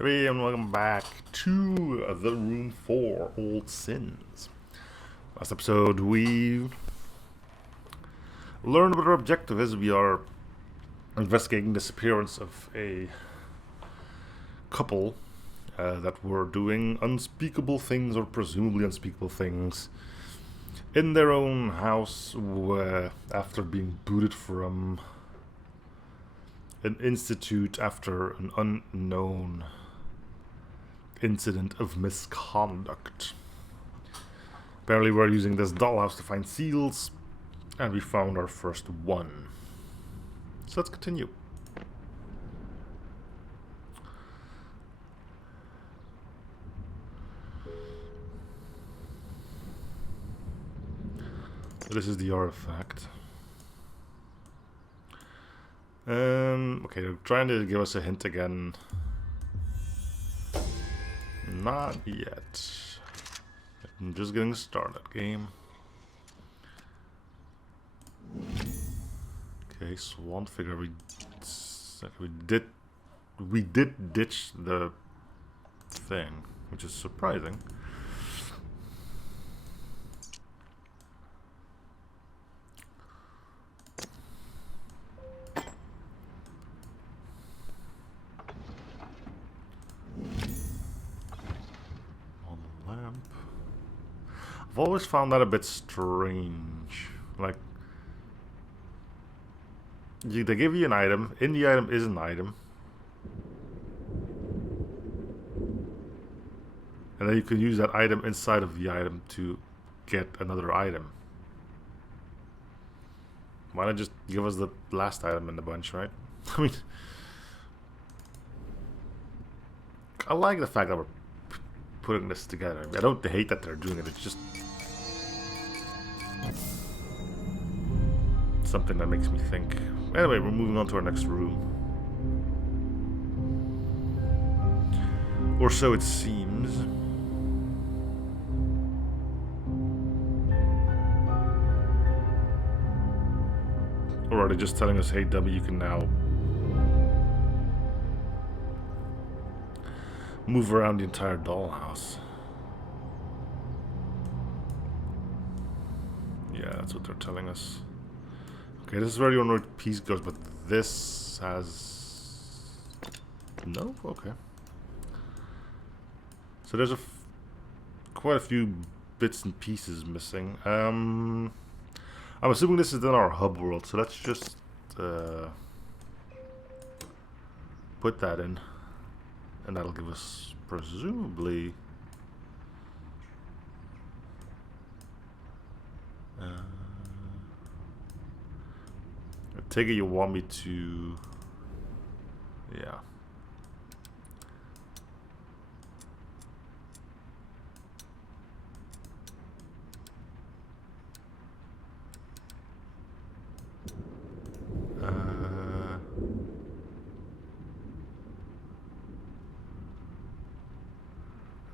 Hey, and welcome back to the room for old sins. Last episode, we learned what our objective is. We are investigating the disappearance of a couple that were doing unspeakable things, or presumably unspeakable things, in their own house after being booted from an institute after an unknown incident of misconduct. Apparently we're using this dollhouse to find seals, and we found our first one. So let's continue. This is the artefact. Okay, they're trying to give us a hint again. Not yet. I'm just getting started, game. Okay, swan figure. We did ditch the thing, which is surprising. I've always found that a bit strange. Like, they give you an item. In the item is an item. And then you can use that item inside of the item to get another item. Why not just give us the last item in the bunch, right? I mean, I like the fact that we're putting this together. I don't hate that they're doing it. It's just something that makes me think. Anyway, we're moving on to our next room. Or so it seems. Or are they just telling us, hey W, you can now move around the entire dollhouse? Yeah, that's what they're telling us. Okay, this is where the onward piece goes, but this has... No? Okay. So there's quite a few bits and pieces missing. I'm assuming this is in our hub world, so let's just put that in. And that'll give us, presumably... I take it you want me to... Yeah.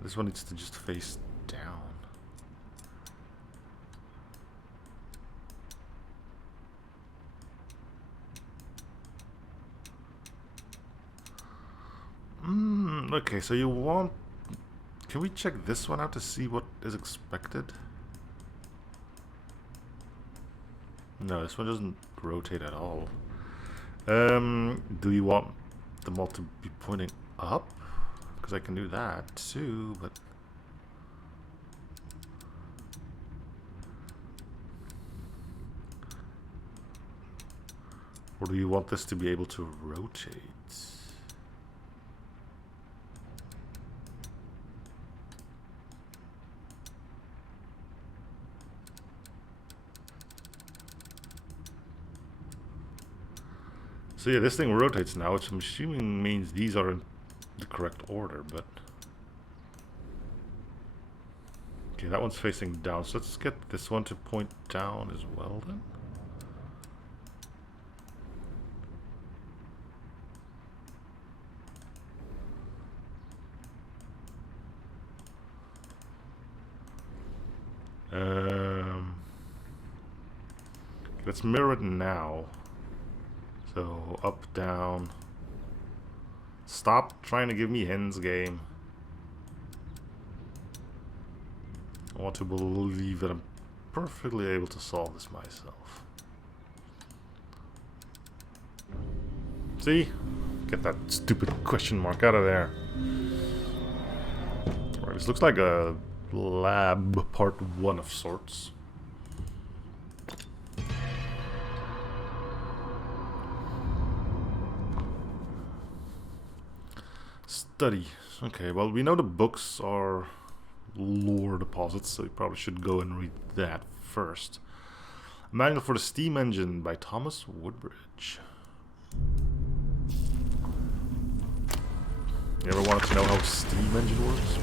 This one needs to just face down. Okay, so you want... Can we check this one out to see what is expected? No, this one doesn't rotate at all. Do you want them all to be pointing up? Because I can do that too, but... Or do you want this to be able to rotate? So yeah, this thing rotates now, which I'm assuming means these are in the correct order, but... Okay, that one's facing down, so let's get this one to point down as well then. Let's mirror it now. So up, down. Stop trying to give me hints, game. I want to believe that I'm perfectly able to solve this myself. See? Get that stupid question mark out of there. Right, this looks like a lab part 1 of sorts. Study. Okay, well, we know the books are lore deposits, so we probably should go and read that first. Manual for the Steam Engine by Thomas Woodbridge. You ever wanted to know how a steam engine works?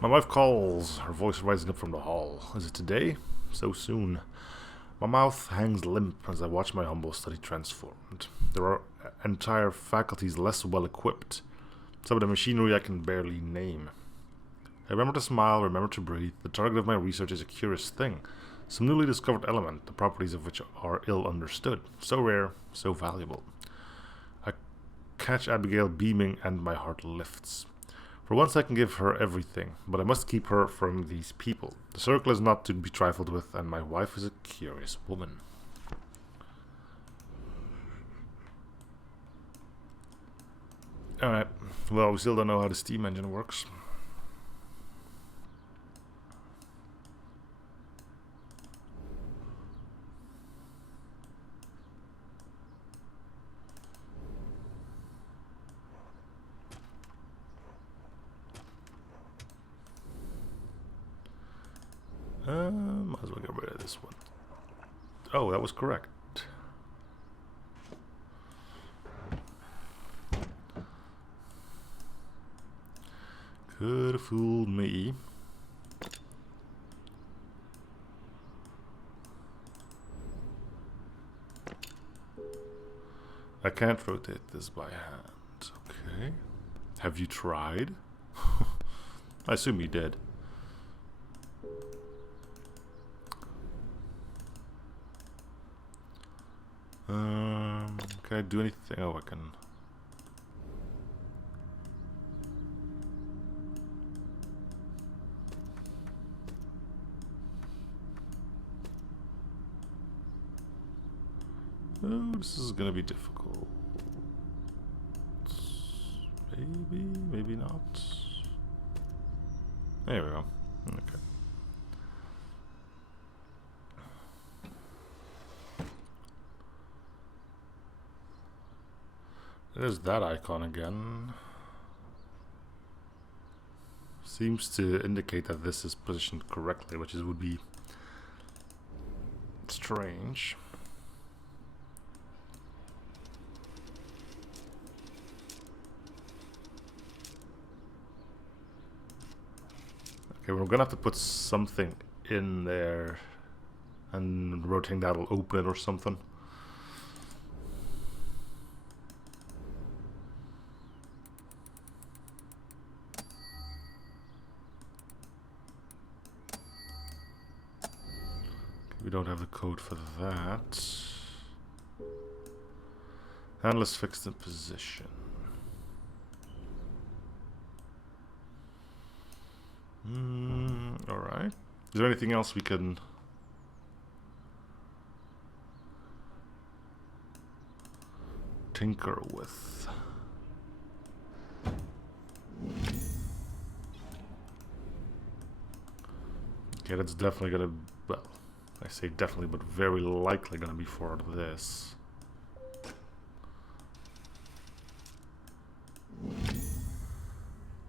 My wife calls, her voice rising up from the hall. Is it today? So soon. My mouth hangs limp as I watch my humble study transformed. There are entire faculties less well equipped. Some of the machinery I can barely name. I remember to smile, remember to breathe. The target of my research is a curious thing. Some newly discovered element, the properties of which are ill understood. So rare, so valuable. I catch Abigail beaming and my heart lifts. For once I can give her everything, but I must keep her from these people. The circle is not to be trifled with, and my wife is a curious woman. Alright, well, we still don't know how the steam engine works. Might as well get rid of this one. Oh, that was correct. Could have fooled me. I can't rotate this by hand. Okay. Have you tried? I assume you did. Can I do anything? Oh, I can. Oh, this is gonna be difficult. Maybe, maybe not. There we go. Okay. There's that icon again. Seems to indicate that this is positioned correctly, which would be strange. Okay, we're gonna have to put something in there, and rotating that will open it or something. We don't have the code for that. Handle is fixed in position. Alright. Is there anything else we can... tinker with? Okay, that's definitely gonna... well, I say definitely, but very likely gonna be for this.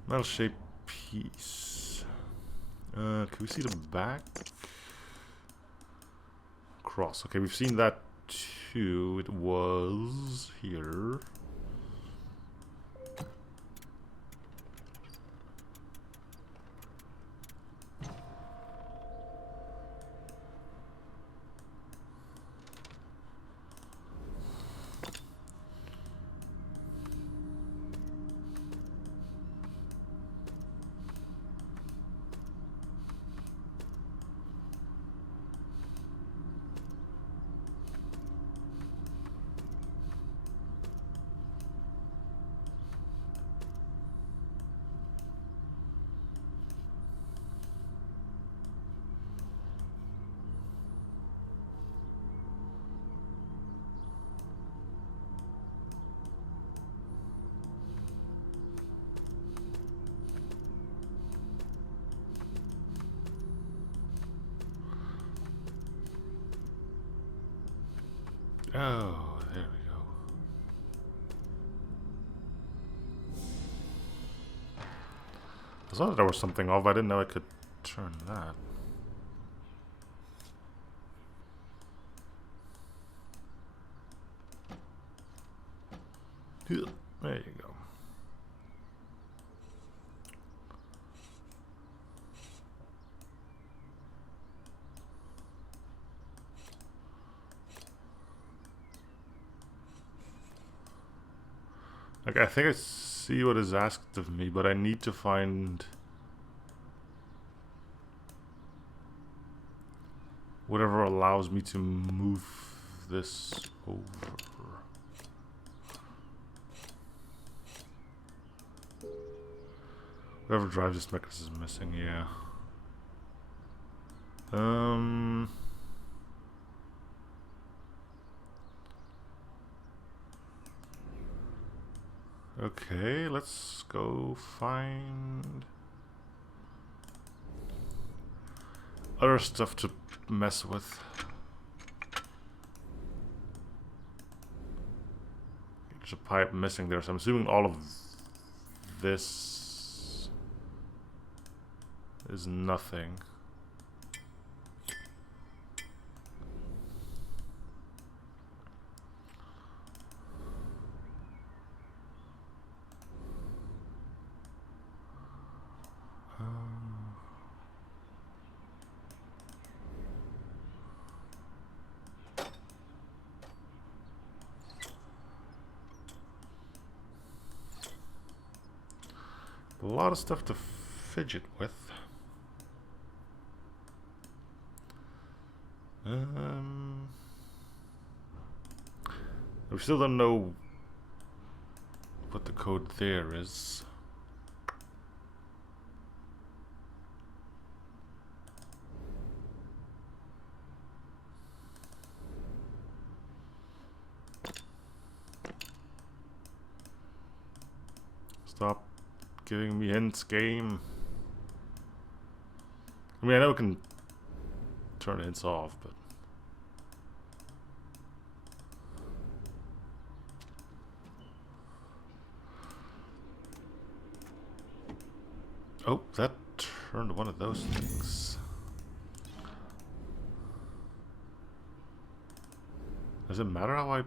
Metal shaped piece. Can we see the back? Cross. Okay, we've seen that too. It was here. Oh, there we go. I thought there was something off. I didn't know I could turn that. There you go. Okay, I think I see what is asked of me, but I need to find whatever allows me to move this over. Whatever drives this mechanism is missing, yeah. Okay, let's go find other stuff to mess with. There's a pipe missing there, so I'm assuming all of this is nothing. A lot of stuff to fidget with. We still don't know what the code there is. Stop giving me hints, game. I mean, I know I can turn hints off, but... Oh, that turned one of those things. Does it matter how I...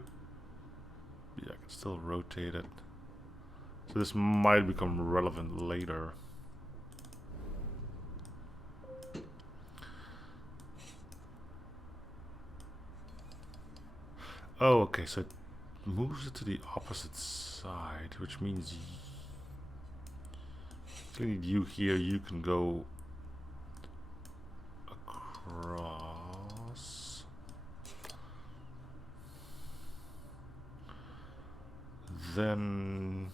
Yeah, I can still rotate it. So this might become relevant later. Oh, okay, so it moves it to the opposite side, which means I need you here, you can go across. Then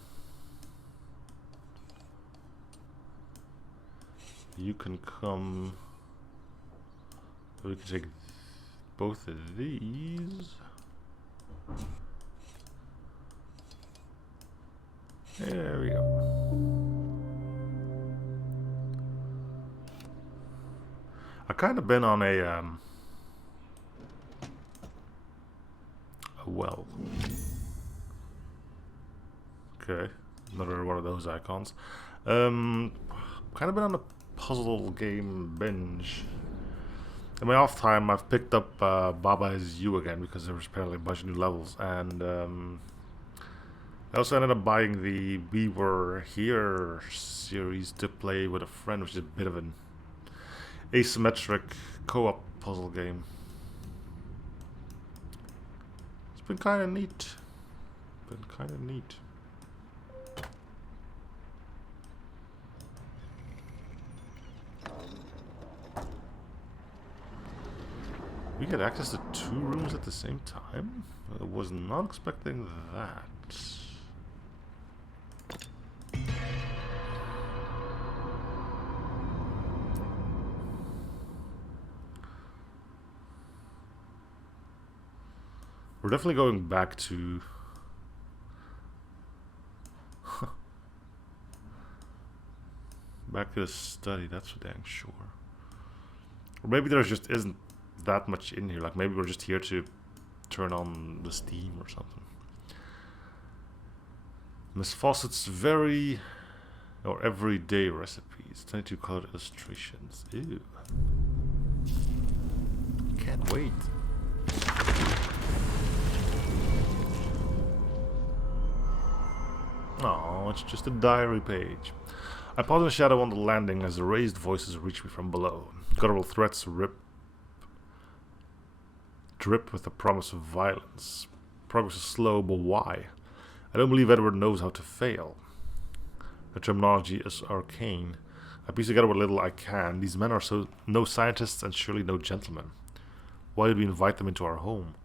you can come, we can take both of these. There we go. I kind of been on a well. Okay, another one of those icons. Kind of been on a puzzle game binge. In my off time, I've picked up Baba Is You again because there was apparently a bunch of new levels, and I also ended up buying the We Were Here series to play with a friend, which is a bit of an asymmetric co-op puzzle game. It's been kind of neat. We get access to 2 rooms at the same time? I was not expecting that. We're definitely going back to... back to the study, that's for dang sure. Or maybe there just isn't that much in here. Like maybe we're just here to turn on the steam or something. Miss Fawcett's everyday recipes. 22 colored illustrations. Ew. Can't wait. Oh, it's just a diary page. I pause in the shadow on the landing as the raised voices reach me from below. Guttural threats drip with the promise of violence. Progress is slow, but why? I don't believe Edward knows how to fail. The terminology is arcane. I piece together what little I can. These men are no scientists and surely no gentlemen. Why did we invite them into our home?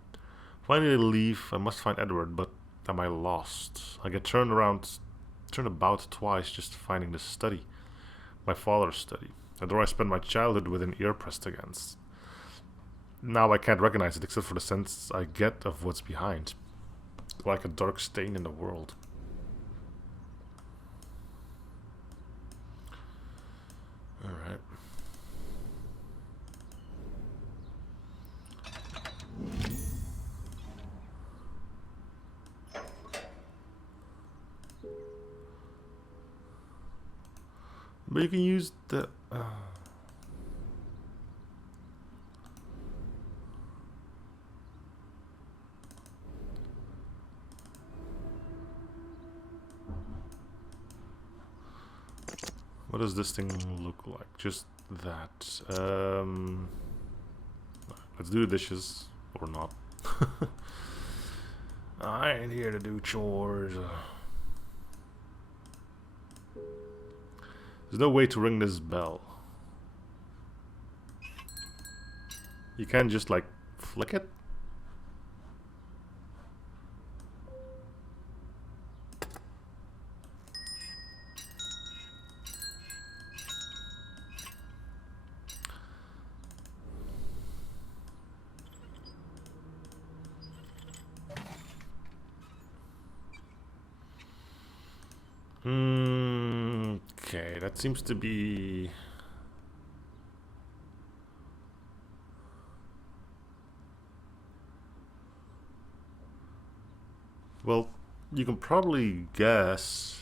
Finally they leave. I must find Edward, but am I lost? I get turned about twice just finding the study. My father's study. The door I spent my childhood with an ear pressed against. Now I can't recognize it except for the sense I get of what's behind. Like a dark stain in the world. Alright. But you can use the... What does this thing look like? Just that. Let's do the dishes. Or not. I ain't here to do chores. There's no way to ring this bell. You can't just like flick it? Okay, that seems to be... Well, you can probably guess...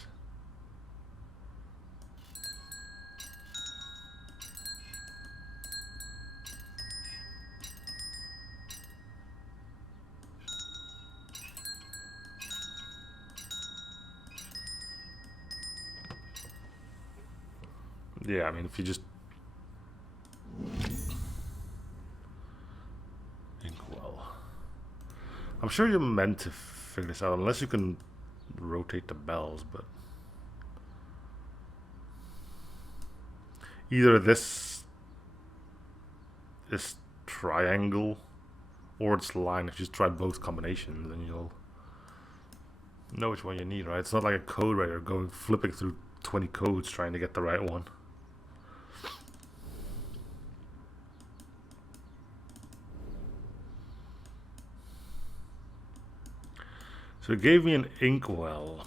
Yeah, I mean, if you just... Inkwell. I'm sure you're meant to figure this out, unless you can rotate the bells, but... Either this is triangle, or it's line. If you just try both combinations, then you'll know which one you need, right? It's not like a code writer flipping through 20 codes trying to get the right one. So it gave me an inkwell.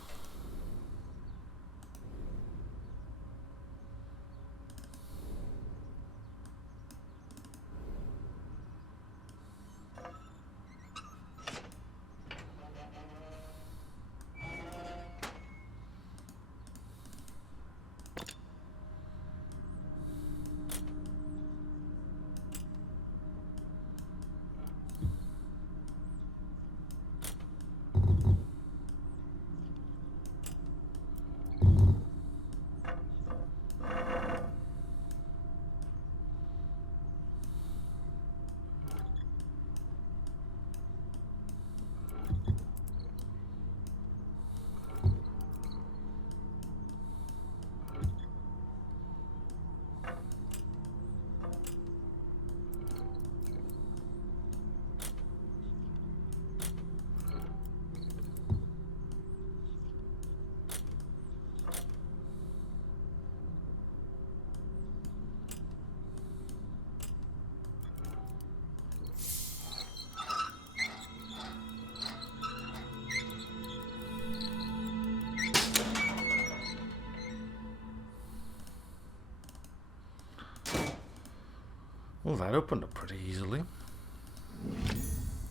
Well, that opened up pretty easily.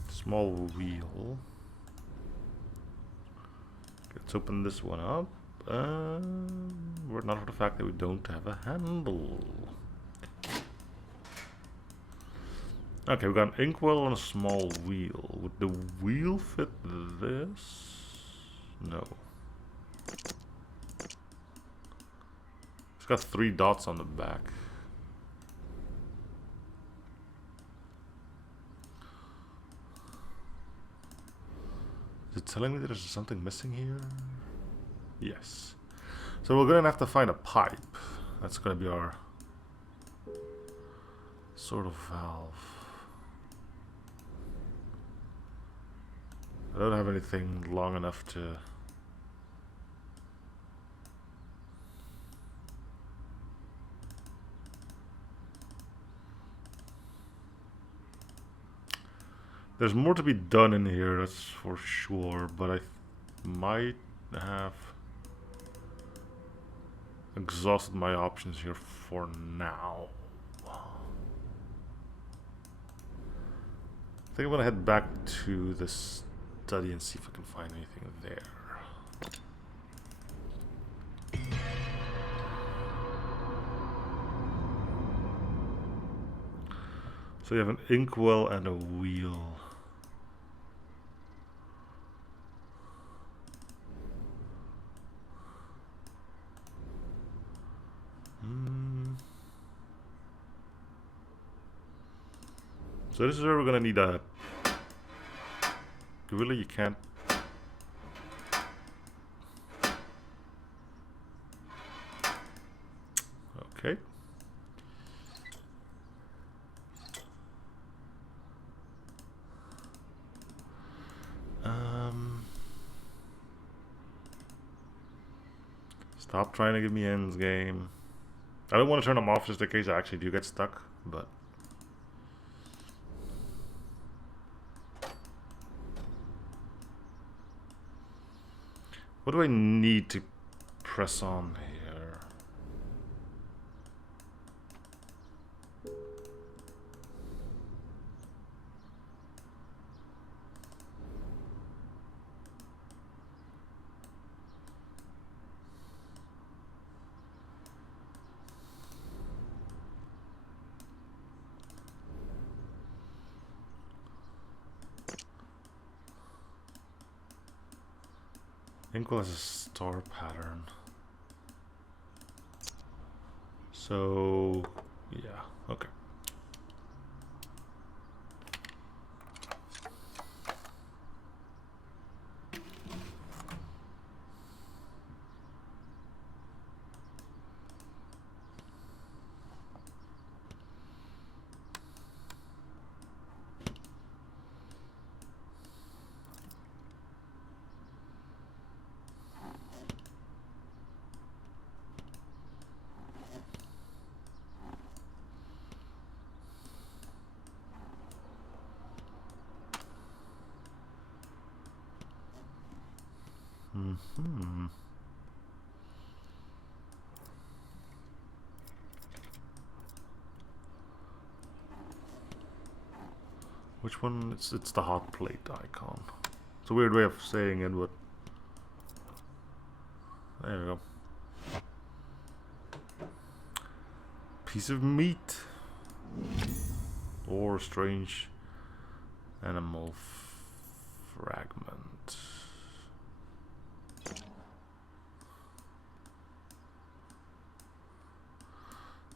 Just Small wheel. Let's open this one up. We're not for the fact that we don't have a handle. Okay, we got an inkwell and a small wheel. Would the wheel fit this? No. It's got 3 dots on the back. Is it telling me that there's something missing here? Yes. So we're gonna have to find a pipe. That's gonna be our sort of valve. I don't have anything long enough to... There's more to be done in here, that's for sure, but I might have exhausted my options here for now. I think I'm gonna head back to the study and see if I can find anything there. So you have an inkwell and a wheel. So this is where we're gonna need a... Really, you can't... Okay. Stop trying to give me ends, game. I don't want to turn them off just in case I actually do get stuck, but... What do I need to press on here? Inkwell has a star pattern. So, yeah, okay. Which one? It's the hot plate icon. It's a weird way of saying it, but there we go. Piece of meat or strange animal fragment.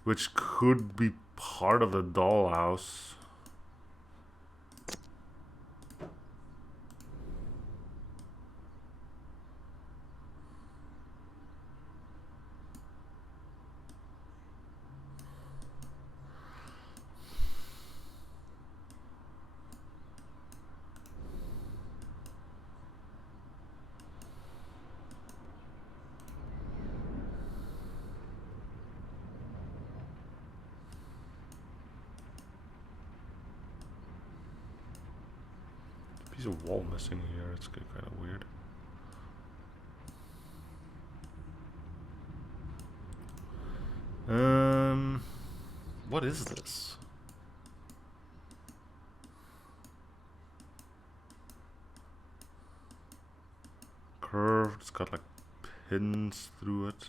Which could be part of the dollhouse. Piece of wall missing here. It's kind of weird. What is this? curved. It's got like pins through it.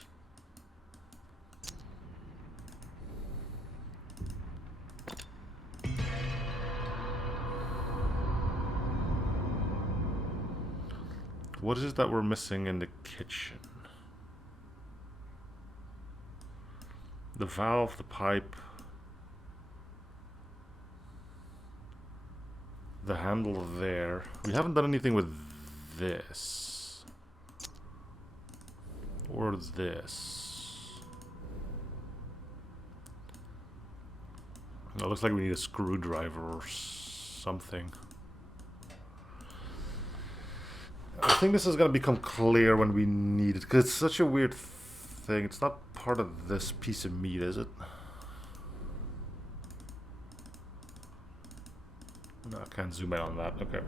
What is it that we're missing in the kitchen? The valve, the pipe, the handle there. We haven't done anything with this. Or this. It looks like we need a screwdriver or something. I think this is going to become clear when we need it, because it's such a weird thing. It's not part of this piece of meat, is it? No, I can't zoom in on that. Okay.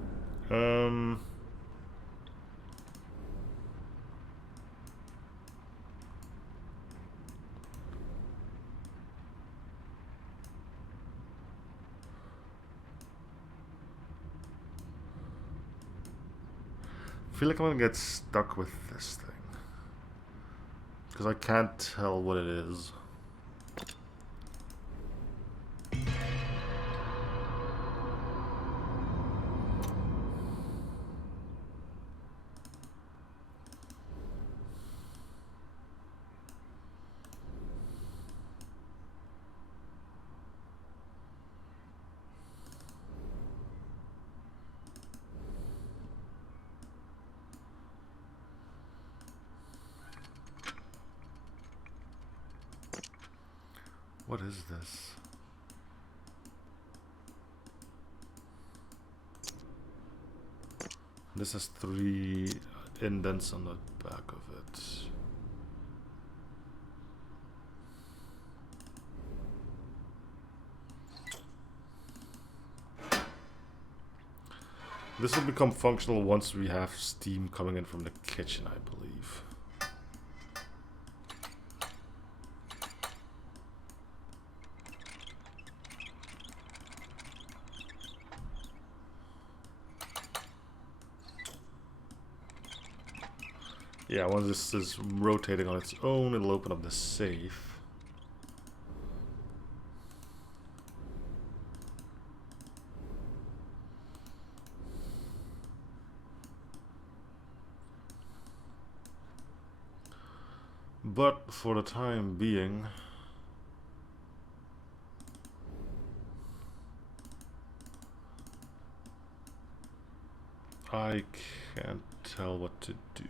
I feel like I'm gonna get stuck with this thing because I can't tell what it is. What is this? This has 3 indents on the back of it. This will become functional once we have steam coming in from the kitchen, I believe. Yeah, once this is rotating on its own, it'll open up the safe. But for the time being, I can't tell what to do.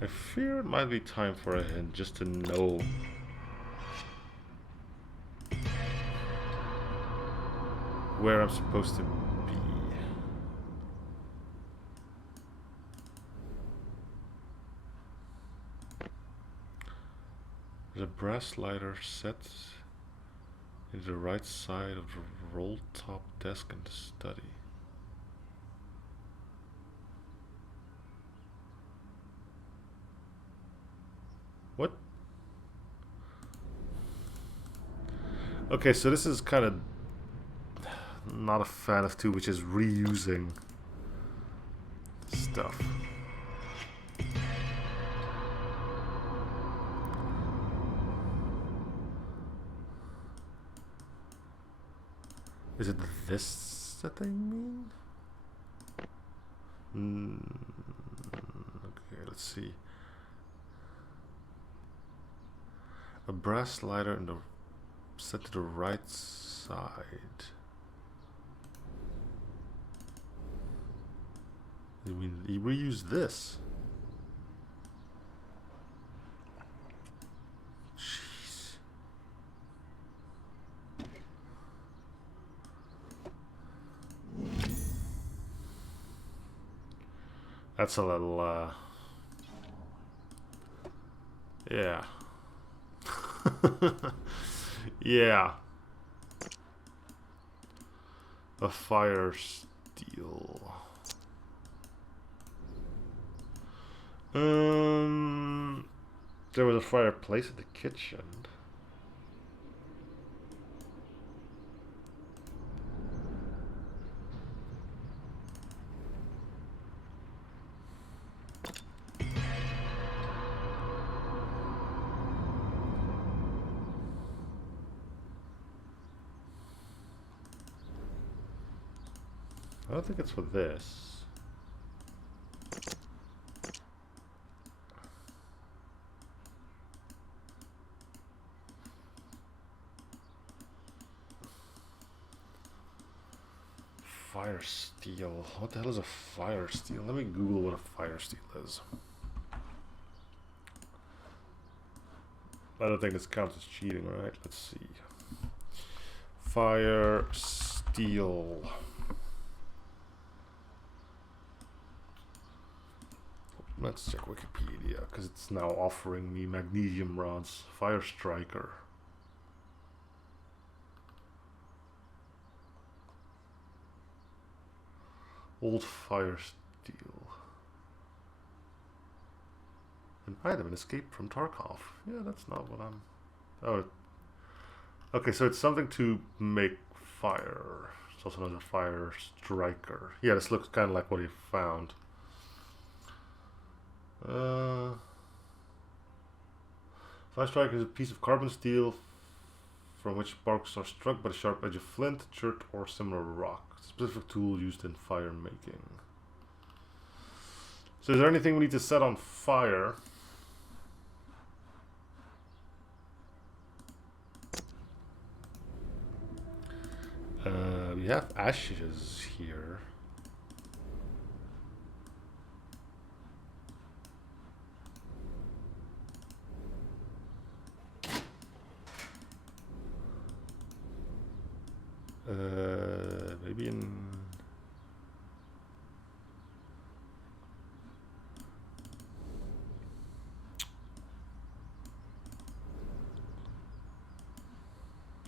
I fear it might be time for a hint just to know. Where I'm supposed to be. There's a brass slider set in the right side of the roll top desk in the study. What? Okay, so this is kind of not a fan of 2, which is reusing stuff. Is it this that they mean? Okay, let's see. A brass slider in the set to the right side. I mean, he reused this. Jeez. That's a little, yeah. Yeah. A fire steel. There was a fireplace in the kitchen. I don't think it's for this. Fire steel. What the hell is a fire steel? Let me Google what a fire steel is. I don't think this counts as cheating, right? Let's see. Fire steel. Let's check Wikipedia, because it's now offering me magnesium rods. Fire striker. Old fire steel. An item, an escape from Tarkov. Yeah, that's not what I'm... Oh. Okay, so it's something to make fire. It's also known as a fire striker. Yeah, this looks kind of like what he found. Fire striker is a piece of carbon steel from which sparks are struck by the sharp edge of flint, chert, or similar rock. Specific tool used in fire making. So is there anything we need to set on fire? We have ashes here. Maybe in...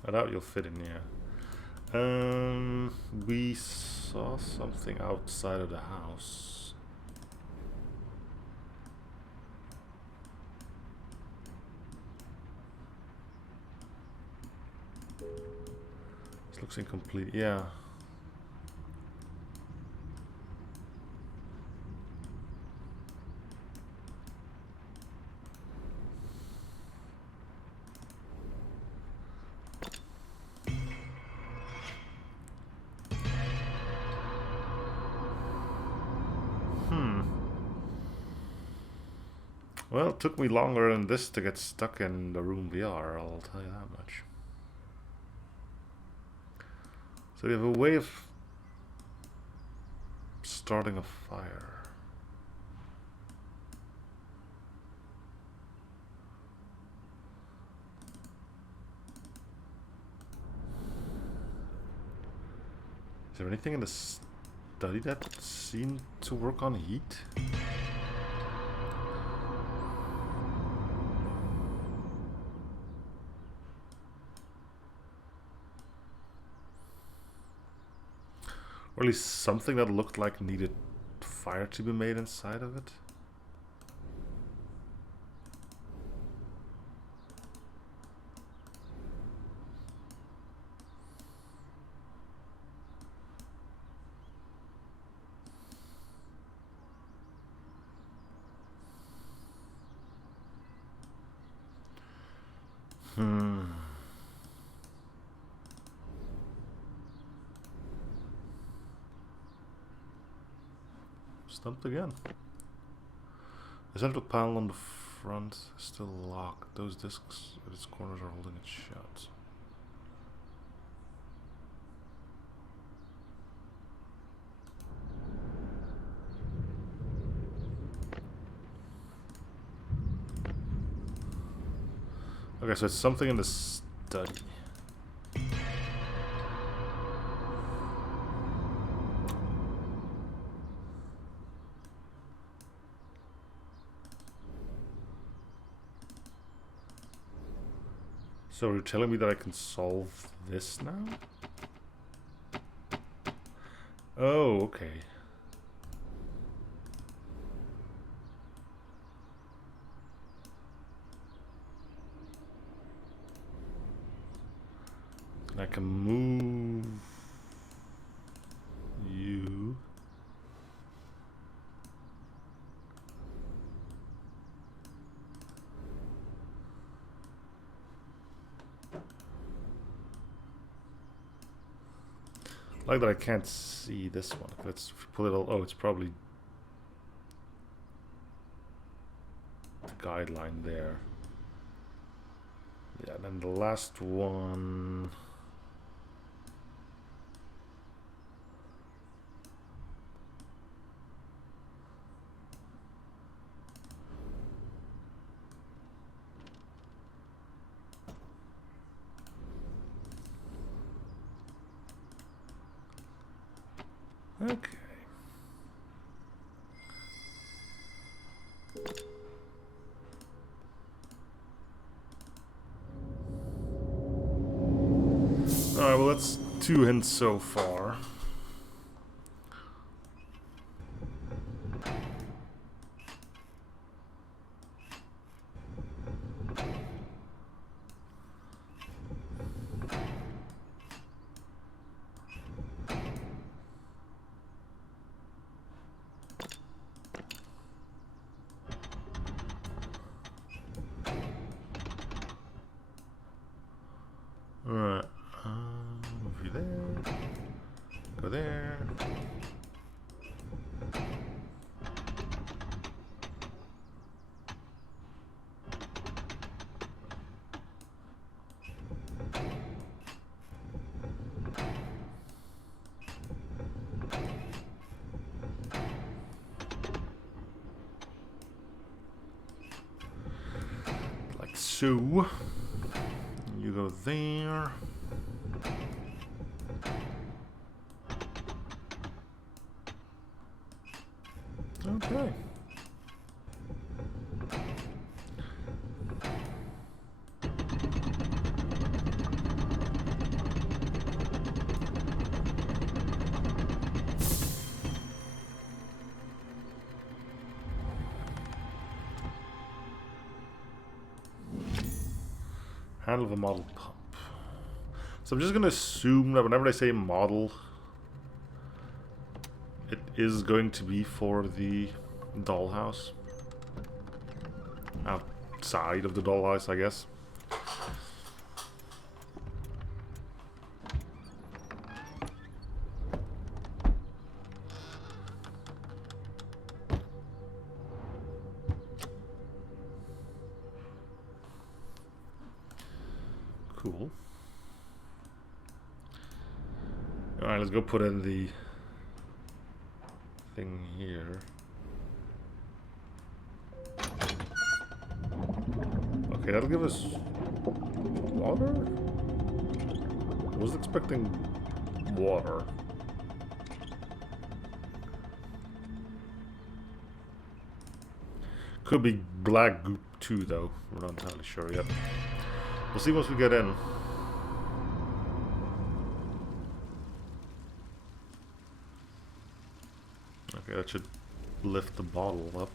I doubt you'll fit in here. We saw something outside of the house. This looks incomplete. Yeah. Well, it took me longer than this to get stuck in the room we are, I'll tell you that much. So we have a way of starting a fire. Is there anything in the study that seemed to work on heat? Or at least something that looked like needed fire to be made inside of it. Stumped again. The central panel on the front is still locked. Those discs at its corners are holding it shut. Okay, so it's something in the study. So you're telling me that I can solve this now? Oh, okay. I can move you. Like that I can't see this one. Let's pull it all. Oh, it's probably the guideline there. Yeah, and then the last one. Okay. Alright, well that's 2 hints so far. Alright, move you there, go there. Like so. You go there. Okay. Handle the model pump. So I'm just gonna assume that whenever I say model, it is going to be for the dollhouse. Outside of the dollhouse, I guess. Cool. Alright, let's go put in the thing here. Okay, that'll give us water? I was expecting water. Could be black goop too, though. We're not entirely sure yet. We'll see once we get in. Okay, that should lift the bottle up.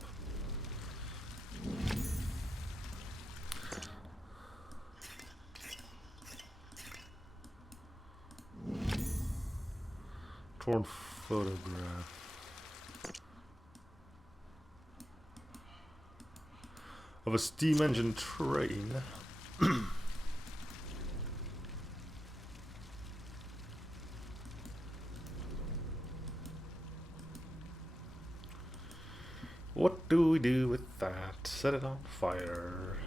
Torn photograph. Of a steam engine train. What do we do with that? Set it on fire.